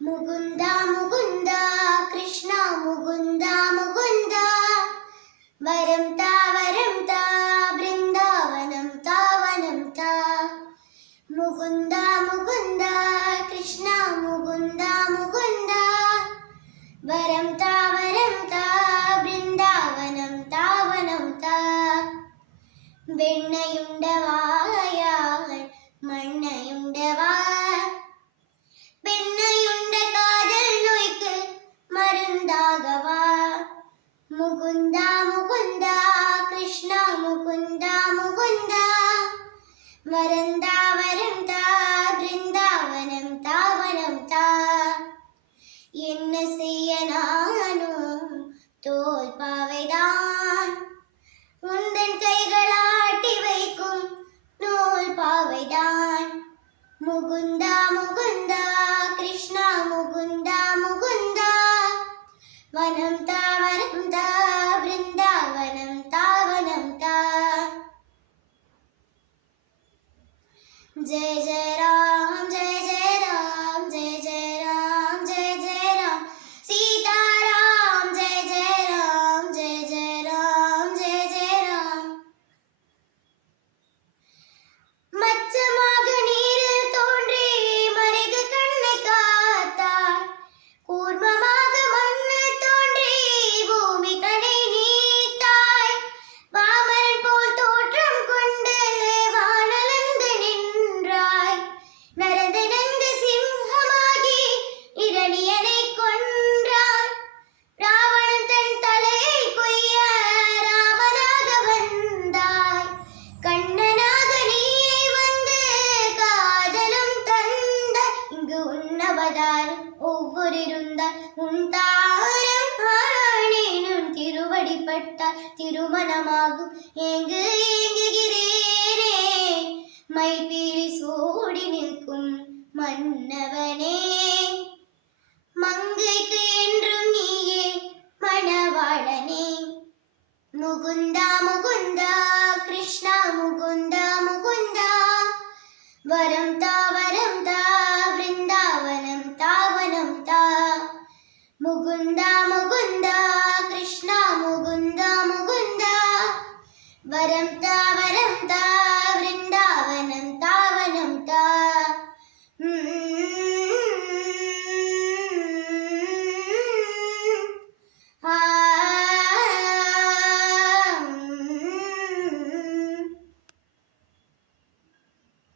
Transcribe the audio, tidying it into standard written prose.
മുകുന്ദ മുകുന്ദ കൃഷ്ണ മുകുന്ദ മുകുന്ദ വരം താ ബൃന്ദാവനം താവനം താ മുകുന്ദ മുകുന്ദ കൃഷ്ണ മുകുന്ദ മുകുന്ദ വരം താ ബൃന്ദാവനം താവനം താ വെണ്ണയുണ്ടവായാൽ മണ്ണയുണ്ടവാ മുകുന്ദ മുകുന്ദ കൃഷ്ണ മുകുന്ദ മുകുന്ദ വരം താ ബൃന്ദാവനം താവനം താ என்ன செய்ய நானும் தோல் பாவைதான் உந்தன் கைகள் ஆட்டி வைக்கும் நூல் பாவைதான் முகுந்த முகுந்த கிருஷ்ண முகுந்த முகுந்த வனம் தா बृंदावनं तावनं ता जय जय राम जय जय राम जय जय राम जय जय राम सीताराम जय जय राम जय जय राम जय जय राम மச்சமாக நீரில் தோன்றி மறைகு கண்ணை காத்தாய் கூர்மமாக மண்ணில் தோன்றி பூமி கனை நீத்தாய் வாமரன் போல் தோற்றம் கொண்டு வானலந்து நின்றாய் நரந்தனந்த சிம்மமாகி இரணியனை கொன்றாய் ராவணன் தன் தலையை கொய்ய ராமனாக வந்தாய் கண்ணனாக நீயை வந்து காதலும் தந்த இங்கு உன்னவதாரம் ஒவ்வொருந்தால் உன் தாரம் ஆனேனும் திருவடிப்பட்டால் திருமணமாகும் ஏங்கு ஏங்குகிறேனே மயில்பீலி சூடி நிற்கும் மன்னவனே மங்கைக்கு என்றும் நீயே மணவாளனே முகுந்த முகுந்த கிருஷ்ண முகுந்த முகுந்த வரம் தா बृंदावनं तावनं ता मुकुन्द मुकुन्द कृष्ण मुकुन्द मुकुन्द वर